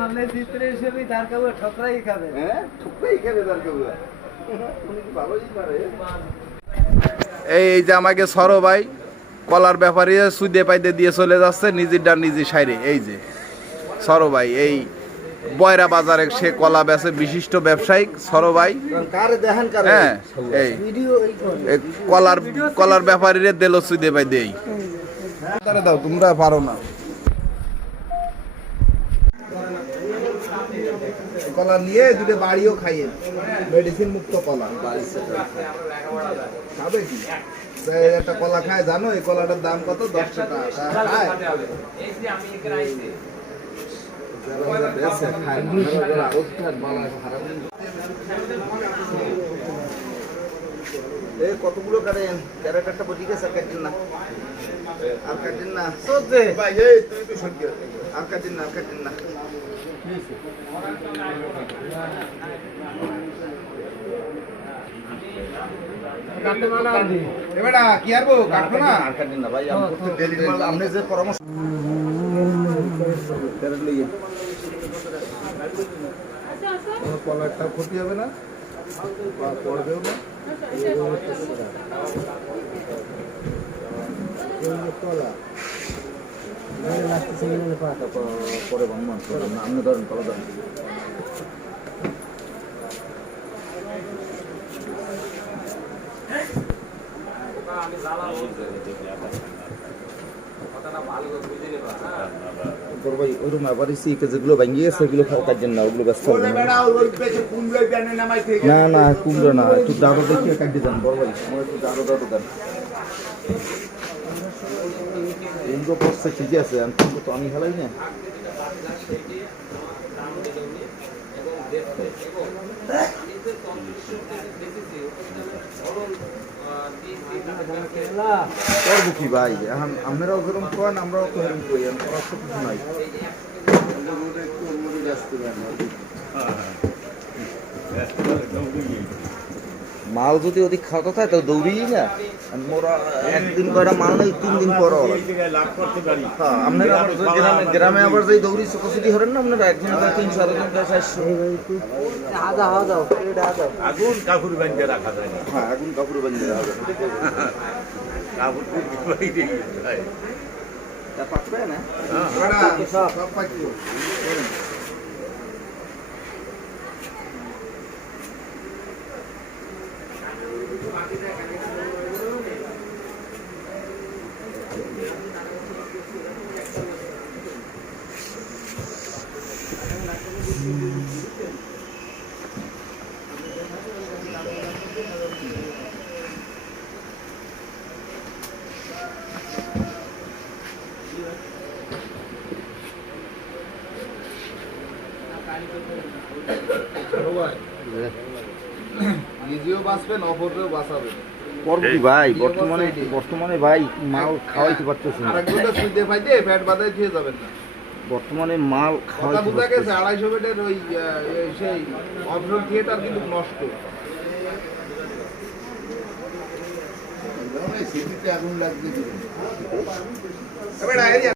মারলে জিতলে হিসেবে তার কাবু ঠকরাই খাবে। হ্যাঁ ঠকরাই খাবে তার কাবু। উনি কি ভালোই পারে। এই যে আমাকে সরো ভাই কলার ব্যাপারে সুদে পাইতে দিয়ে চলে যাচ্ছে নিজেরটা নিজে সাইরে। এই যে সরো ভাই এই বয়রা বাজারে সে কলা বেচে বিশিষ্ট ব্যবসায়িক সরো ভাই। হ্যাঁ এই কলার ব্যাপারী দিল সুদে পাই দেই। দাও তোমরা পারো না। কলা নিয়ে দুটো বাড়িও খাইয়ে মেডিসিন মুক্ত কলা খাবে কি একটা কলা খায় জানো এই কলাটার দাম কত 10 টাকা খায় কতগুলো কাটেন ক্যারেট একটা বটি গেছে আর কাটেন না আর কাটেন না আর কাটেন না আর কাটেন না কি আরবো কাটবো না আর কাটেন না ভাই আপনি যে পরামর্শ কলারটা ক্ষতি হবে না পড়বেও না কলা পরে আপনি ধরেন কলা ধরেন যেগুলো ভাঙিয়ে সেগুলো কাটছেন না ওগুলো ব্যস্ত না না কুমড়ো না একটু দাঁড়ো দেখিয়ে কাটিয়ে যান বড় ভাই আমার একটু দাঁড়ো দেন এগুলো পড়ছে ঠিকই আছে তো আমি খেলাই না করবো কি ভাই এখন আপনারাও যেরকম করেন আমরাও তো এরকম করি করার তো কিছু নাই মাল যদি ওদিক খাওয়াতে থাকে তো দৌড়িই না মোরা একদিন কয়টা মাল নেই 3 দিন পর আপনারা গ্রামে আবার যে দৌড়ি চোখাচুটি হরেন না আপনারা একদিন 300 আরেকদিন 400 আগুন কাকুর বান্ধে রাখা যায় হ্যাঁ আগুন কাকুর বান্ধে রাখা যায় কাকুর পাকবে না সব পাকবে নিজেও বাঁচবেন অপরেও বাঁচাবেন ভাই বর্তমানে ভাই মাল খাওয়াইতে পারতেছি না বর্তমানে মাল খাওয়া বোঝা গেছে 250 বেডের ওই সেই অপশন থিয়েটার কিন্তু নষ্ট আগুন লাগবে